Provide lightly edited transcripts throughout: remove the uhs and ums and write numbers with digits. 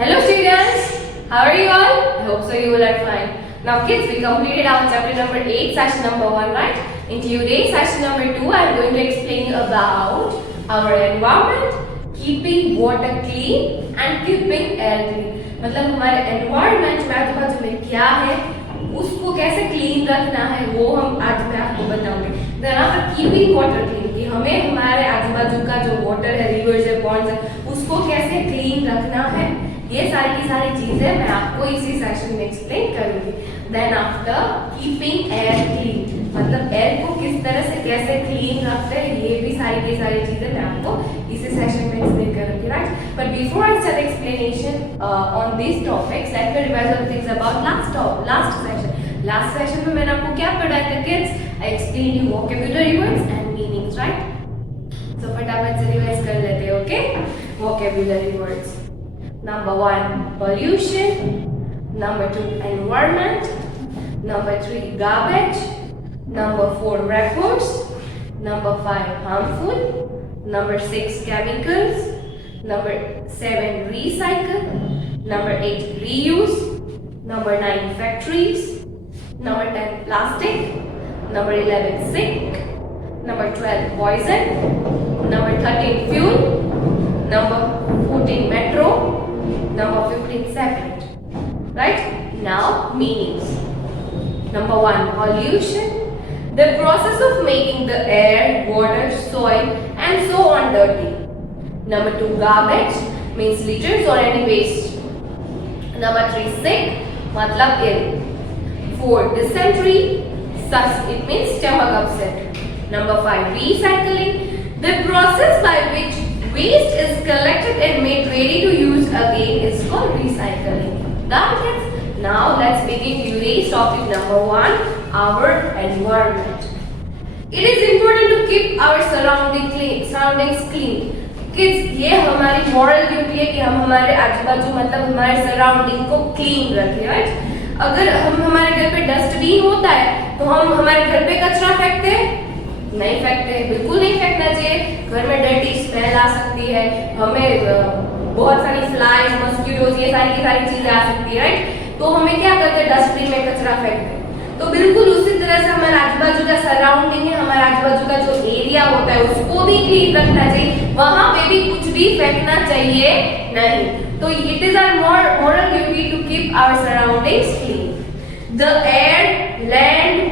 Hello students, how are you all? I hope so you all are fine. Now kids, we completed our chapter number 8, session number 1, right? In today's session number 2, I am going to explain you about our environment, keeping water clean and keeping air clean. मतलब हमारे environment में आजू-बाजू में क्या है, उसको कैसे clean रखना है, वो हम आज मैं आपको बताऊंगी. Then after keeping water clean, कि हमें हमारे आजू-बाजू का जो water है, rivers है, ponds है, उसको कैसे clean रखना है, ये सारी की सारी चीजें मैं आपको इसी सेशन में एक्सप्लेन करूंगी. Then after keeping air clean, मतलब एयर को किस तरह से कैसे क्लीन रखते हैं, ये भी सारी की सारी चीजें मैं आपको इसी सेशन में एक्सप्लेन करूंगी, right? But before I start explanation on this topics, let me revise all things about last session. Last session में मैंने आपको क्या पढ़ाया था kids? I explain you vocabulary words and meanings, right? So फटाफट से रिवाइज कर लेते हैं, okay? Vocabulary words. Number 1, pollution. Number 2, environment. Number 3, garbage. Number 4, wrappers. Number 5, harmful. Number 6, chemicals. Number 7, recycle. Number 8, reuse. Number 9, factories. Number 10, plastic. Number 11, sick. Number 12, poison. Number 13, fuel. Number 14, metro. Number 15, separate. Right? Now, meanings. Number 1, pollution. The process of making the air, water, soil and so on dirty. Number 2, garbage means litters or any waste. Number 3, sick matlab ill. 4, dysentery, it means stomach upset. Number 5, recycling. The process by which waste is collected and made ready to use again is called recycling. Got it, kids? Now let's begin today's topic number 1, our environment. It is important to keep our surroundings clean. Kids, ये हमारी moral duty है कि हम हमारे आजू-बाजू मतलब हमारे surrounding को clean रखें, right? अगर हम हमारे घर पे डस्टबिन होता है तो हम हमारे घर पे कचरा फेंकते हैं? नहीं फेंकते हैं, बिल्कुल नहीं फेंकना चाहिए. घर में डर्टी स्मेल आ सकती है, हमें बहुत सारी फ्लाइज, मस्किटोज, ये सारी की सारी चीजें आ सकती है, राइट? तो हमें क्या करते हैं? डस्टबिन में कचरा फेंकते हैं. तो बिल्कुल उसी तरह से हमारे आजू-बाजू का सराउंडिंग है, हमारे आजू-बाजू का जो एरिया होता है उसको भी क्लीन रखना चाहिए. वहां पे भी कुछ भी फेंकना चाहिए नहीं. तो it is our moral duty to keep our surroundings clean. The air, land,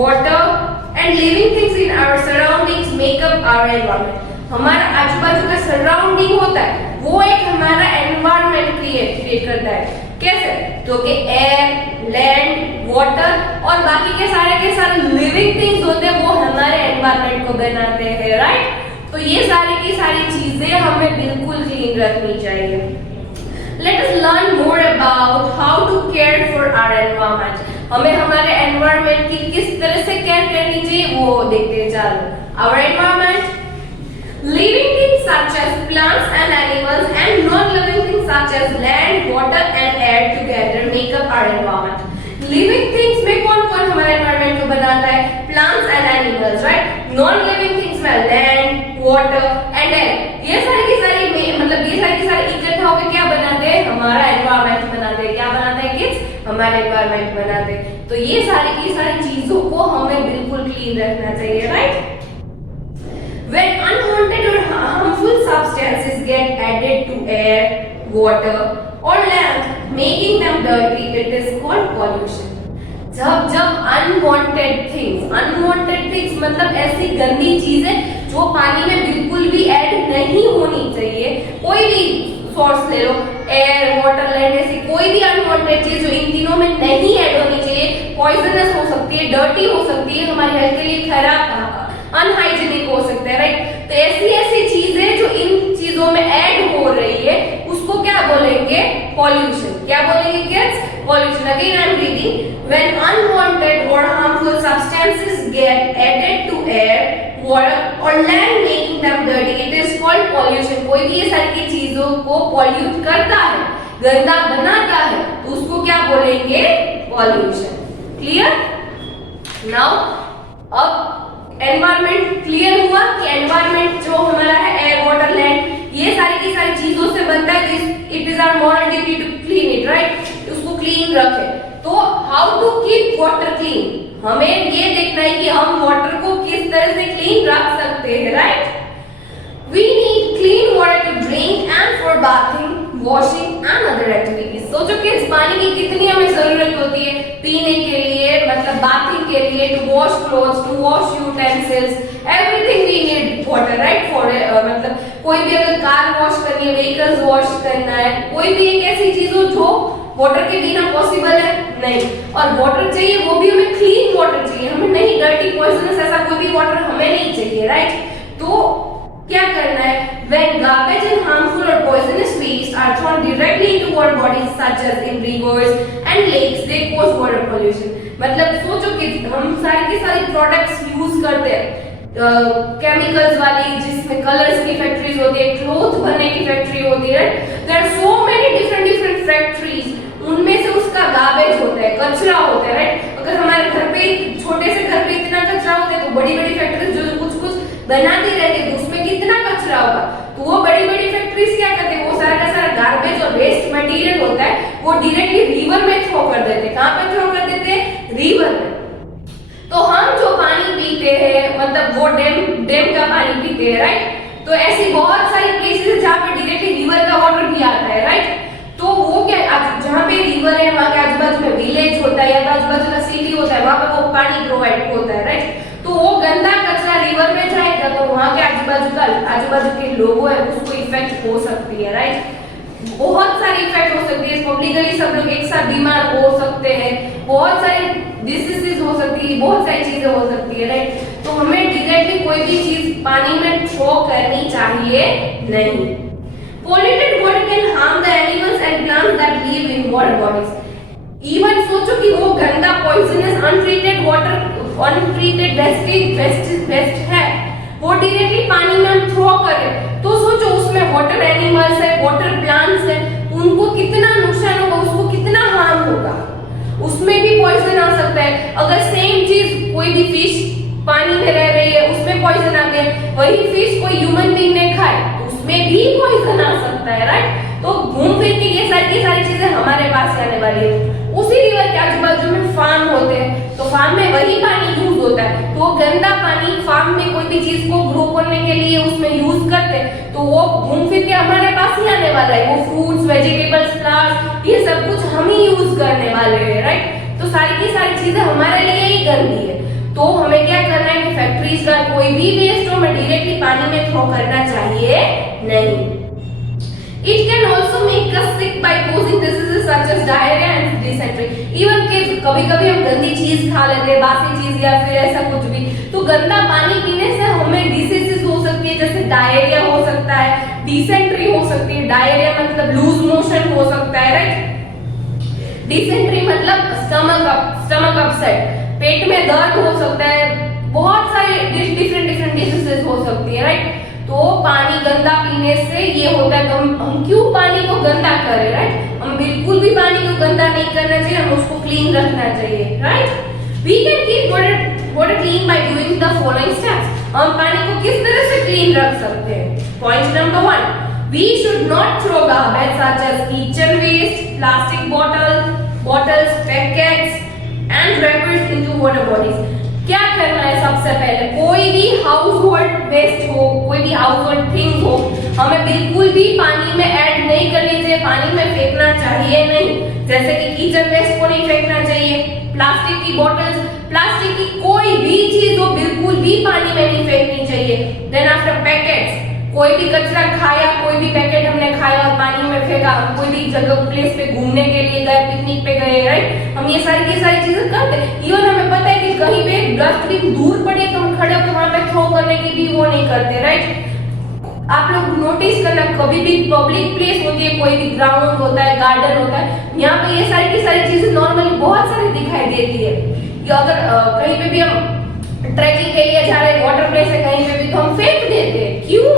water and living things in our surroundings make up our environment. हमारा आजू-बाजू का सराउंडिंग होता है, वो एक हमारा एनवायरनमेंट क्रिएट करता है. कैसे? तो कि एयर, लैंड, वाटर और बाकी के सारे लिविंग थिंग्स होते हैं, वो हमारे एनवायरनमेंट को बनाते हैं, राइट? तो ये सारी की सारी चीजें हमें बिल्कुल क्लीन रखनी चाहिए. Let us learn more about how to care for our environment. हमें हमारे एनवायरनमेंट की किस तरह से केयर करनी चाहिए वो देखते हैं. चलो, our environment, living things such as plants and animals and non-living things such as land, water and air together make up our environment. Living things में कौन-कौन हमारे एनवायरनमेंट को बनाता है? Plants and animals, right? Non-living things में land, water and air. ये सारी की सारी इकट्ठा होकर क्या बनाते हैं? हमारा एनवायरनमेंट बनाते हैं. क्या बनाते हैं किड्स? हमारे एनवायरनमेंट बनाते हैं. तो ये सारी की सारी चीजों को हमें बिल्कुल क्लीन रखना चाहिए, right? When unwanted or harmful substances get added to air, water or land, making them dirty, it is called pollution. जब unwanted things मतलब ऐसी गंदी चीजें जो पानी में बिल्कुल भी ऐड नहीं होनी चाहिए. कोई भी सोर्स ले लो, एयर, वाटर, लैंड, ऐसी कोई भी अनवांटेड चीज जो इन तीनों में नहीं ऐड होनी चाहिए, पॉइजनस हो सकती है, डर्टी हो सकती है, हमारी हेल्थ के लिए खराब, अनहाइजीनिक हो सकता है, राइट? तो ऐसी चीजें जो इन चीजों में ऐड हो रही है उसको क्या बोलेंगे? पॉल्यूशन. क्या बोलेंगे kids? Pollution. Again I am reading. When unwanted or harmful substances get added to air, water or land, making them dirty, it is called pollution. कोई भी ये सारी चीजों को pollute करता है, गंदा बनाता है, तो उसको क्या बोलेंगे? Pollution. Clear? Now, अब एनवायरनमेंट क्लियर हुआ कि एनवायरनमेंट जो हमारा है, एयर, वाटर, लैंड, ये सारी की सारी चीजों से बनता है. तो it is our moral duty to clean it, right? उसको क्लीन रखें। तो how to keep water clean, हमें ये देखना है कि हम वाटर को किस तरह से क्लीन रख सकते हैं, right? We need clean water to drink and for bathing, washing and other activities. सोचो कि इस पानी की कितनी हमें जरूरत होती है पीने के लिए, मतलब bathing के लिए, to wash clothes, to wash utensils, everything we need water, right? For मतलब कोई भी अगर कार वॉश करनी है, व्हीकल्स वॉश करना है, कोई भी एक ऐसी चीज हो जो वाटर के बिना पॉसिबल है नहीं, और वाटर चाहिए वो भी हमें क्लीन वाटर चाहिए, हमें नहीं डर्टी पॉइजनस ऐसा कोई भी वाटर हमें नहीं चाहिए, राइट? तो क्या करना है? When garbage and harmful or poisonous waste are thrown directly into our bodies, such as in rivers and lakes, they cause water pollution. मतलब सोचो कि हम सारे के सारे प्रोडक्ट्स यूज करते हैं केमिकल्स वाली, जिसमें कलर्स की फैक्ट्रीज होती है, क्लोथ बनने की फैक्ट्री होती है, there are so many different factories, उनमें से उसका गार्बेज होता है, कचरा होता है, राइट? अगर हमारे घर पे छोटे से घर पे इतना कचरा होता है, तो बड़ी बड़ी फैक्ट्रीज जो कुछ बनाती रहती है, तो उसमें कितना कचरा होगा? तो वो बड़ी बड़ी फैक्ट्रीज क्या करते हैं, वो सारा का सारा गार्बेज और वेस्ट मटेरियल होता है, वो डायरेक्टली रिवर में थ्रो कर देते हैं। कहां पे थ्रो कर देते हैं? रिवर में। तो हम जो पानी पीते हैं, मतलब वो डैम का पानी पीते हैं, राइट? तो ऐसी बहुत सारी प्लेसेस है जहां पे डायरेक्टली रिवर का वाटर भी आता है, राइट? तो वो क्या, जहां पे रिवर है वहां के आजू बाजू में विलेज होता है या आजू बाजू का सिटी होता है, वहां पे वो पानी प्रोवाइड होता है, राइट? तो वो गंदा कचरा रिवर में जाएगा, तो वहां के आजू बाजू के लोगों है उसको इफेक्ट हो सकती है, राइट? बहुत सारी इफेक्ट हो सकती है, पब्लिकली सब लोग एक साथ बीमार हो सकते हैं, बहुत सारी डिसीजेस हो सकती है, बहुत सारी चीजें हो सकती है, राइट? तो हमें डायरेक्टली कोई भी चीज पानी में थ्रो करनी चाहिए नहीं। Polluted water can harm the animals and plants that live in water bodies. Even सोचो कि वो गंदा poisonous untreated water, untreated waste है, वो डायरेक्टली पानी में हम थ्रो करें, तो सोचो उसमें वाटर एनिमल्स है, वाटर प्लांट्स है, उनको कितना नुकसान होगा, उसको कितना हार्म होगा, उसमें भी पॉइजन आ सकता है। अगर सेम चीज कोई भी फिश पानी में रह रही है, उसमें पॉइजन आ गया, वही फिश कोई ह्यूमन बीइंग ने खाए तो उसमें भी पॉइजन आ सकता है, राइट? तो घूम फिर के ये सारी चीजें हमारे पास आने वाली है। उसी रिवर के आजू बाजू में फार्म होते हैं, तो फार्म में वही पानी यूज होता है, तो वो गंदा पानी फार्म में कोई भी चीज को ग्रो करने के लिए उसमें यूज करते हैं, तो वो घूम फिर के हमारे पास ही आने वाला है। वो फ्रूट्स, वेजिटेबल्स, फ्लावर्स, ये सब कुछ हम ही यूज करने वाले हैं, राइट? तो सारी की सारी चीजें हमारे लिए ही गंदी है। तो हमें क्या करना है कि फैक्ट्रीज का कोई भी वेस्ट हमें डायरेक्टली पानी में थ्रो करना चाहिए नहीं। It can also make us sick by causing diseases such as diarrhea and dysentery. Even कि कभी-कभी हम गंदी चीज खा लेते हैं, बासी चीज या फिर ऐसा कुछ भी, तो गंदा पानी पीने से हमें डिसीजेस हो सकती है, जैसे डायरिया हो सकता है, डिसेंट्री हो सकती है। डायरिया मतलब लूज मोशन हो सकता है, राइट? डिसेंट्री मतलब स्टमक अपसेट, पेट में दर्द हो सकता है, बहुत सारे डिफरेंट डिसीजेस हो सकती है, राइट? तो पानी गंदा पीने से ये होता है, तो हम क्यों पानी को गंदा करें, राइट? हम बिल्कुल भी पानी को गंदा नहीं करना चाहिए, हम उसको क्लीन रखना चाहिए, right? We can keep water clean by doing the following steps. हम पानी को किस तरह से क्लीन रख सकते हैं? Point number 1, we should not throw garbage such as kitchen waste, plastic bottles, packets and wrappers into water bodies. क्या करना है? सबसे पहले कोई भी हाउस होल्ड वेस्ट हो, कोई भी हाउस होल्ड थिंग हो, हमें बिल्कुल भी पानी में ऐड नहीं करनी चाहिए, पानी में फेंकना चाहिए नहीं। जैसे कि किचन वेस्ट को नहीं फेंकना चाहिए, प्लास्टिक की बॉटल्स, प्लास्टिक की कोई भी चीज हो बिल्कुल भी पानी में नहीं फेंकनी चाहिए। देन आफ्टर पैकेट्स, कोई भी कचरा खाया, कोई भी पैकेट हमने खाया और पानी में फेंका, कोई भी जगह प्लेस पे घूमने के लिए गए, पिकनिक पे गए, राइट? हम ये सारी चीजें करते हैं। इवन हमें पता है कि कहीं पे डस्टबिन दूर पड़ी है तो हम खड़े होकर वहां पे थ्रो करने की भी वो नहीं करते, राइट? आप लोग नोटिस करना, कभी भी पब्लिक प्लेस होती है, कोई भी ग्राउंड होता है, गार्डन होता है, यहाँ पे ये सारी चीजें नॉर्मली बहुत सारी दिखाई देती है। कि अगर कहीं पे भी हम ट्रैकिंग के लिए जा रहे हैं, वाटर प्लेस है कहीं पे भी, तो हम फेंक देते हैं। क्यों?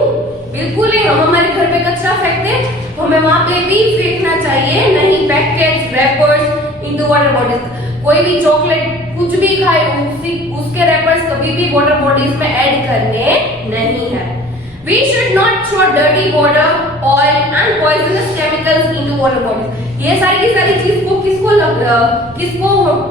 बिल्कुल नहीं, हम हमारे घर पे कचरा फेंकते हैं तो हमें वहां पे भी फेंकना चाहिए नहीं। Packets, rappers into water bodies, कोई भी चॉकलेट कुछ भी खाए उसके रैपर्स कभी भी वाटर बॉडीज में ऐड करने नहीं है। We should not throw dirty water, oil and poisonous chemicals into water bodies. ये सारी चीज को किसको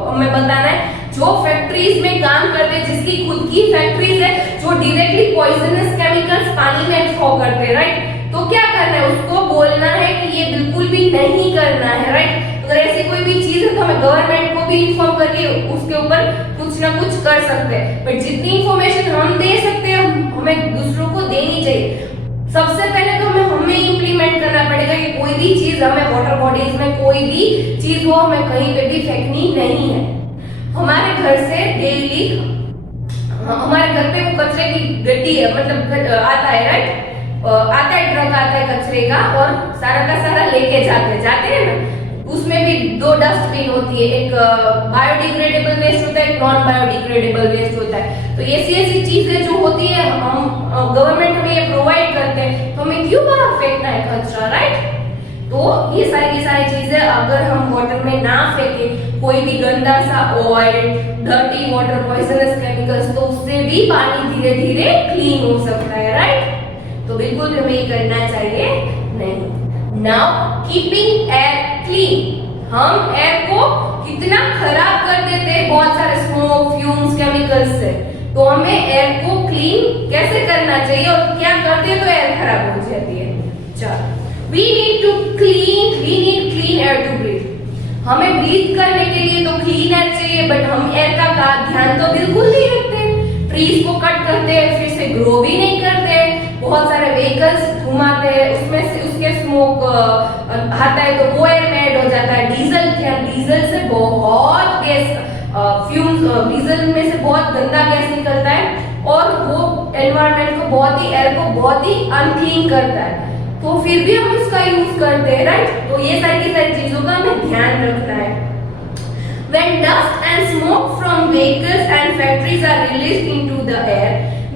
हमें बताना है? जो फैक्ट्रीज में काम करते हैं, जिसकी खुद की फैक्ट्रीज है, जो डायरेक्टली पॉइजनस केमिकल्स पानी में थ्रो करते हैं, राइट? तो क्या करना है? उसको बोलना है कि ये बिल्कुल भी नहीं करना है, राइट? अगर ऐसी कोई भी चीज है तो हमें गवर्नमेंट को भी इन्फॉर्म करके उसके ऊपर कुछ ना कुछ कर सकते हैं। बट जितनी इंफॉर्मेशन हम दे सकते हैं हमें दूसरों को देनी चाहिए। सबसे पहले तो हमें इम्प्लीमेंट करना पड़ेगा कि कोई भी चीज हमें वाटर बॉडीज में कोई भी चीज हो हमें कहीं पे भी फेंकनी नहीं है। हमारे घर से डेली हमारे घर पे वो कचरे की गड्डी है, मतलब आता है, राइट? आता है, ट्रक आता है कचरे का और सारा का सारा लेके जाते हैं ना। उसमें भी दो डस्टबिन होती है, एक बायोडिग्रेडेबल वेस्ट होता है, एक नॉन बायोडिग्रेडेबल वेस्ट होता है। तो ऐसी चीजें जो होती है हम गवर्नमेंट हमें ये प्रोवाइड करते हैं, तो हमें क्यों बाहर फेंकना है कचरा, राइट? तो ये सारी चीजें अगर हम वाटर में ना फेंके, कोई भी गंदा सा oil, dirty water, poisonous chemicals, तो उससे भी पानी धीरे धीरे क्लीन हो सकता है, राइट? तो बिल्कुल हमें ये करना चाहिए नहीं। Now keeping air clean, हम एयर को कितना खराब कर देते हैं बहुत सारे स्मोक, फ्यूम्स, केमिकल्स से। तो हमें एयर को क्लीन कैसे करना चाहिए और क्या करते हैं तो एयर खराब हो जाती है। चलो, we need clean air to breathe. हमें ब्रीथ करने के लिए तो क्लीन एयर चाहिए, बट हम एयर का ध्यान तो बिल्कुल नहीं रखते। ट्रीज को कट करते हैं, फिर से ग्रो भी नहीं करते। बहुत सारे व्हीकल्स घुमाते हैं, उसमें से उसके स्मोक आता है तो वो एयर में ऐड हो जाता है। डीजल से बहुत गैस फ्यूम्स, डीजल में से बहुत गंदा गैस निकलता है और वो एनवायरनमेंट को एयर को बहुत ही अनक्लीन करता है। तो फिर भी हम उसका यूज करते हैं, राइट? तो ये सारी चीजों का हमें ध्यान रखना है। When dust and smoke from vehicles and factories are released into the air,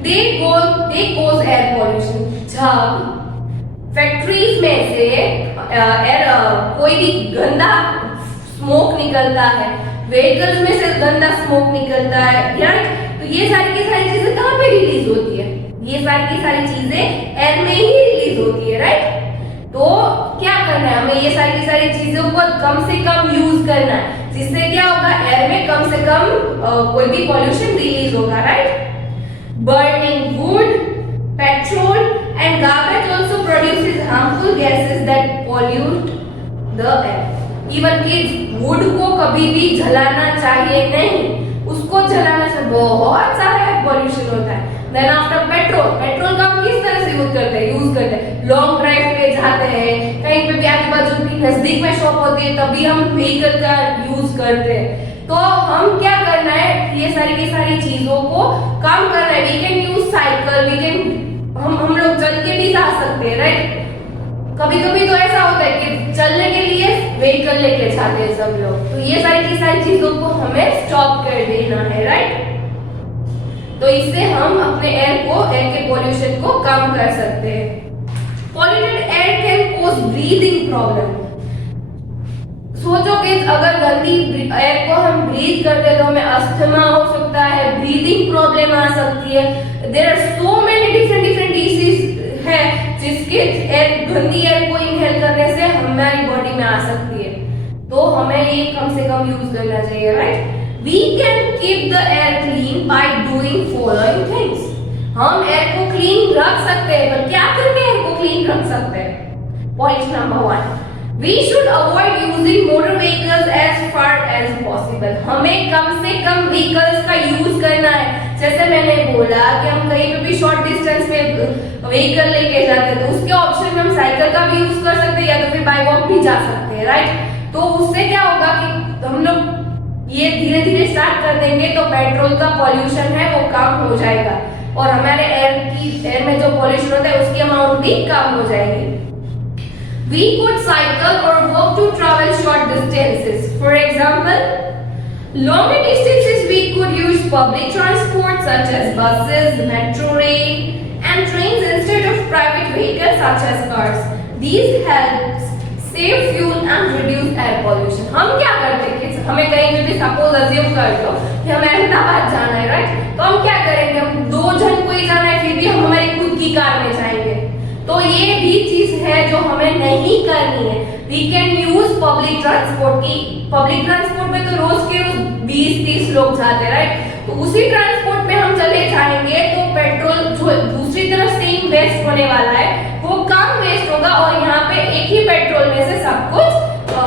they cause air pollution. जब फैक्ट्रीज में से कोई भी गंदा स्मोक निकलता है, व्हीकल्स में से गंदा स्मोक निकलता है, राइट? तो ये सारी चीजें कहाँ पे रिलीज होती है? ये सारी चीजें एयर में ही रिलीज होती है, राइट? तो क्या करना है हमें? ये सारी चीजों को कम से कम यूज करना है, जिससे क्या होगा? एयर में कम से कम कोई भी पॉल्यूशन रिलीज होगा, right? Burning would, petrol and garbage also produces harmful gases that pollute the air. Even kids, would को कभी भी जलाना चाहिए नहीं, उसको जलाने से बहुत सारा पॉल्यूशन होता है। देन आफ्टर पेट्रोल का हम किस तरह से यूज करते हैं? लॉन्ग ड्राइव पे जाते हैं, कहीं पे भी आजू-बाजू की नजदीक में शॉप होती है, तभी हम व्हीकल का यूज करते हैं। तो हम क्या करना है? ये सारी चीजों को कम करना है। वी कैन यूज साइकिल, हम लोग चल के भी जा सकते हैं, राइट? कभी तो ऐसा होता है कि चलने के लिए व्हीकल लेके जाते हैं सब लोग। तो ये सारी चीजों को हमें स्टॉप कर देना है, राइट? तो इससे हम अपने एयर के पॉल्यूशन को कम कर सकते हैं। Polluted air can cause breathing problem. सोचो कि अगर गंदी एयर को हम ब्रीथ करते हैं तो हमें अस्थमा हो सकता है, ब्रीदिंग प्रॉब्लम आ सकती है। There are so many different disease है जिसके गंदी एयर को इनहेल करने से हमारी बॉडी में आ सकती है। तो हमें ये कम से कम यूज करना चाहिए, right? We can keep the air clean by doing following things. हम एयर को क्लीन रख सकते हैं, पर क्या करके एयर को क्लीन रख सकते हैं? Point number 1, we should avoid using motor vehicles as far as possible. हमें कम से कम व्हीकल्स का यूज करना है। जैसे मैंने बोला कि हम कहीं पे भी शॉर्ट डिस्टेंस पे व्हीकल लेके जाते हैं, तो उसके ऑप्शन में हम साइकिल का भी यूज कर सकते हैं या तो फिर बाय वॉक भी जा सकते हैं, राइट? तो उससे क्या होगा कि हम लोग ये धीरे धीरे स्टार्ट कर देंगे तो पेट्रोल का पॉल्यूशन है वो कम हो जाएगा और हमारे एयर में जो पॉल्यूशन होता है उसकी अमाउंट भी कम हो जाएगी। We could cycle or walk to travel short distances. For example, longer distances we could use public transport such as buses, metro rail, and trains instead of private vehicles such as cars. These helps save fuel and reduce air pollution. हम क्या करते हैं? हमें कहीं पे भी suppose assume कर दो कि हमें अहमदाबाद जाना है, राइट, तो हम क्या करेंगे, हम 2 जन को ही जाना है, फिर भी हम हमारी खुद की कार में जाएंगे। तो ये भी चीज है जो हमें नहीं करनी है। We can use public transport की, पब्लिक ट्रांसपोर्ट में तो रोज के रोज 20-30 लोग जाते हैं, राइट, तो उसी ट्रांसपोर्ट में हम चले जाएंगे तो पेट्रोल जो दूसरी तरफ से वेस्ट होने वाला है वो कम वेस्ट होगा और यहाँ पे एक ही पेट्रोल में से सब कुछ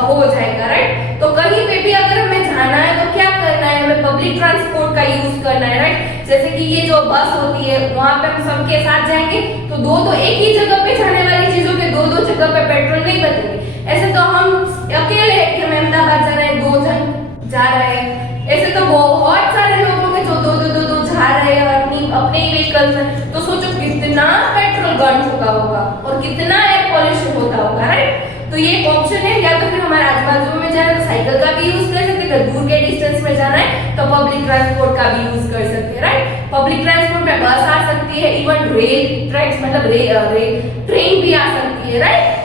हो जाएगा, राइट। तो कहीं पे भी अगर हमें जाना है तो क्या करना है, हमें पब्लिक ट्रांसपोर्ट का यूज करना है, राइट। जैसे कि ये जो बस होती है वहां पे हम सबके साथ जाएंगे तो दो एक ही जगह पे जाने वाली चीजों के दो जगह पे पेट्रोल नहीं बचेंगे। ऐसे तो हम अकेले हैं कि हमें अहमदाबाद जाना है, 2 जन जा रहे हैं, ऐसे तो बहुत सारे लोग होंगे जो दो जा रहे हैं अपने ही व्हीकल में, तो सोचो कितना पेट्रोल बर्न होगा और कितना एयर पॉल्यूशन होता होगा, राइट। तो ये ऑप्शन है, या तो फिर हमारे आजू बाजू में जाना है तो साइकिल का भी यूज कर सकते हैं, अगर दूर के डिस्टेंस में जाना है तो पब्लिक ट्रांसपोर्ट का भी यूज कर सकते हैं, राइट। पब्लिक ट्रांसपोर्ट में बस आ सकती है, इवन रेल ट्रैक्स मतलब ट्रेन भी आ सकती है, राइट।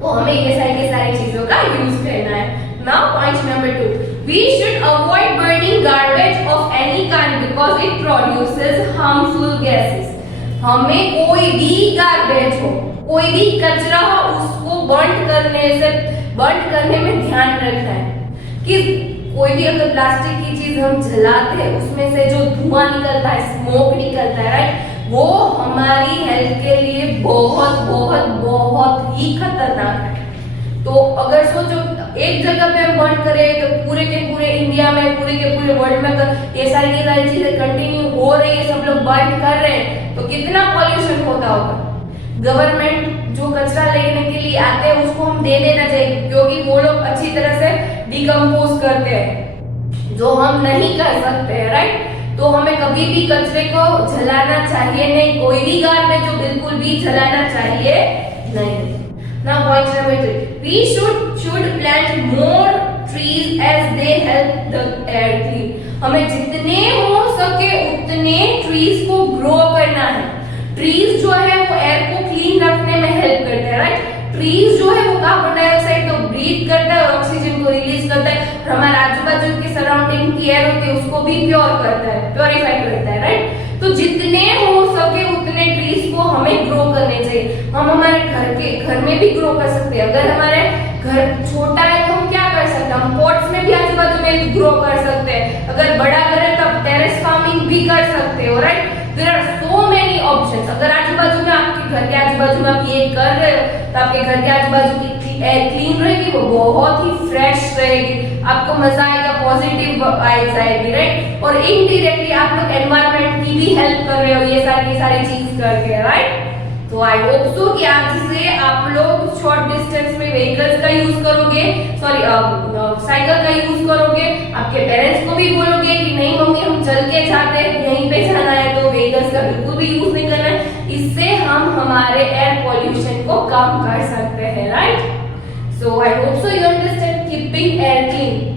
तो हमें ये सारी चीजों का यूज करना है। Now point number 2, we should avoid burning garbage of any kind because it produces harmful gases. हमें कोई भी गार्बेज हो, कोई भी कचरा हो, उसको बर्न करने में ध्यान रखना है कि कोई भी अगर प्लास्टिक की चीज हम जलाते हैं उसमें से जो धुआं निकलता है, स्मोक निकलता है, राइट, वो हमारी हेल्थ के लिए बहुत बहुत बहुत ही खतरनाक है। तो अगर सोचो एक जगह पे हम बर्न करें तो पूरे के पूरे इंडिया में, पूरे के पूरे वर्ल्ड में ये सारी चीजें कंटिन्यू हो रही है, सब लोग बर्न कर रहे हैं, तो कितना पॉल्यूशन होता होगा। गवर्नमेंट जो कचरा लेने के लिए आते हैं उसको हम दे देना चाहिए, क्योंकि वो लोग अच्छी तरह से डिकम्पोज करते हैं, जो हम नहीं कर सकते हैं, राइट। तो हमें कभी भी कचरे को जलाना चाहिए नहीं, कोई भी गार्बेज जो बिल्कुल भी जलाना चाहिए नहीं। Now point number 3, we should plant more trees as they help the air clean. हमें जितने हो सके उतने ट्रीज को ग्रो करना है। ट्रीज जो है वो एयर को क्लीन रखने में हेल्प करते हैं, राइट। ट्रीज जो है वो कार्बन डाइऑक्साइड को ब्रीथ करता है और ऑक्सीजन को रिलीज करता है, और हमारे आजू बाजू की सराउंडिंग की एयर होती है उसको भी प्योर करता है, प्योरीफाई करता है, राइट। तो जितने हो सके उतने ट्रीज को हमें ग्रो करने चाहिए। हम हमारे घर में भी ग्रो कर सकते हैं, अगर हमारे घर छोटा है तो हम क्या कर सकते हैं, हम पॉट्स में भी आजू बाजू में ग्रो कर सकते हैं, अगर बड़ा घर है तो आप टेरेस फार्मिंग भी कर सकते हो, right. There are so many options. अगर आजू बाजू में आपके घर के आजू बाजू में आप ये कर रहे हो तो आपके घर के आजू बाजू की एयर क्लीन रहेगी, वो बहुत ही फ्रेश रहेगी, आपको मजा आएगा, पॉजिटिव वाइब्स आएगी, राइट। और इनडायरेक्टली आप लोग एनवायरनमेंट की भी हेल्प कर रहे हो ये सारी चीज करके, राइट। तो आई होप सो कि आज से आप लोग शॉर्ट डिस्टेंस में व्हीकल्स का यूज करोगे, साइकिल का यूज करोगे, आपके पेरेंट्स को भी बोलोगे कि नहीं मम्मी हम चल के जाते हैं, यहीं पे जाना है, तो व्हीकल्स का बिल्कुल भी यूज नहीं करना है। इससे हम हमारे एयर पॉल्यूशन को कम कर सकते हैं, right. So I hope so you understand keeping air clean,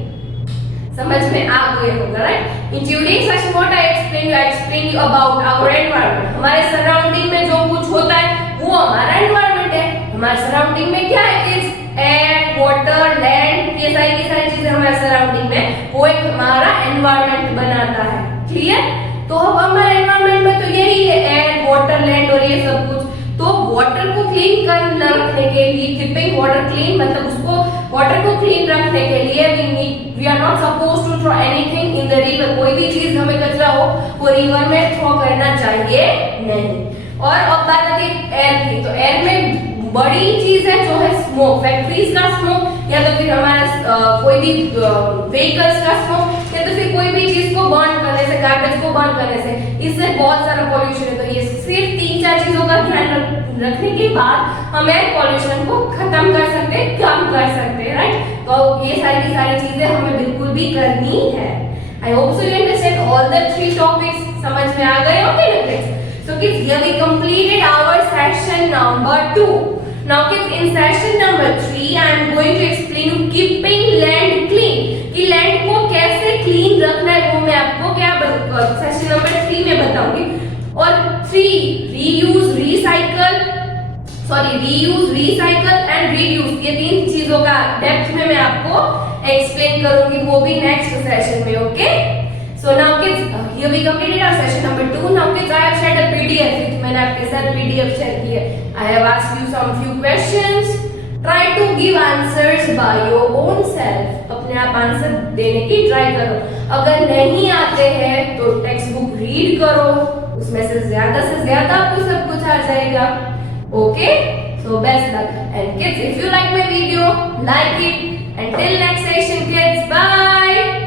समझ में आ गया होगा, right. In today's session what I explain you about our environment. हमारे सराउंडिंग में जो कुछ होता है वो हमारा एनवायरनमेंट है। हमारे सराउंडिंग में क्या है किड्स, एयर, वाटर, लैंड, ये सारी चीजें हमारे सराउंडिंग में वो एक हमारा एनवायरनमेंट बनाता है, क्लियर। तो अब हमारे एनवायरनमेंट में तो यही है, एयर, वाटर, लैंड और ये सब कुछ। तो वाटर को क्लीन कर रखने के लिए, कीपिंग वाटर क्लीन मतलब उसको वाटर को क्लीन रखने के लिए we are not supposed to throw anything in the river. कोई भी चीज हमें कचरा हो वो रिवर में थ्रो करना चाहिए नहीं। और अब बात आती है एयर की, तो एयर में बड़ी चीज है जो है स्मोक, फैक्ट्रीज का स्मोक, या तो फिर हमारा कोई भी व्हीकल्स का स्मोक, या तो फिर कोई भी चीज को बर्न करने से, गार्बेज को बर्न करने से, इससे बहुत सारा पॉल्यूशन है। तो ये सिर्फ 3-4 चीजों का ध्यान रखने के बाद हम एयर पॉल्यूशन को खत्म कर सकते हैं, कम कर सकते हैं, राइट। तो ये सारी चीजें हमें बिल्कुल भी करनी है। आई hope so you understand all the 3 topics, समझ में आ गए होंगे ना kids. So kids, here we completed our session number 2. Now kids, in session number 3, I am going to explain you keeping land clean. कि land को कैसे clean रखना है वो मैं आपको क्या session number 3 में बताऊंगी। और 3, reuse, recycle and reduce, ये 3 चीजों का डेप्थ में मैं आपको एक्सप्लेन करूंगी, वो भी नेक्स्ट सेशन में. Okay, so now kids, here we completed our session number 2. Now kids, I have shared a PDF with, मैंने आपके साथ PDF शेयर की है. I have asked you some few questions. Try to give answers by your own self. अपने आप answer देने की try करो. अगर नहीं आते हैं तो टेक्स्ट बुक रीड करो, उसमें से ज्यादा आपको सब कुछ आ जाएगा. Okay, so best luck. And kids, if you like my video, like it. Until next session kids, bye.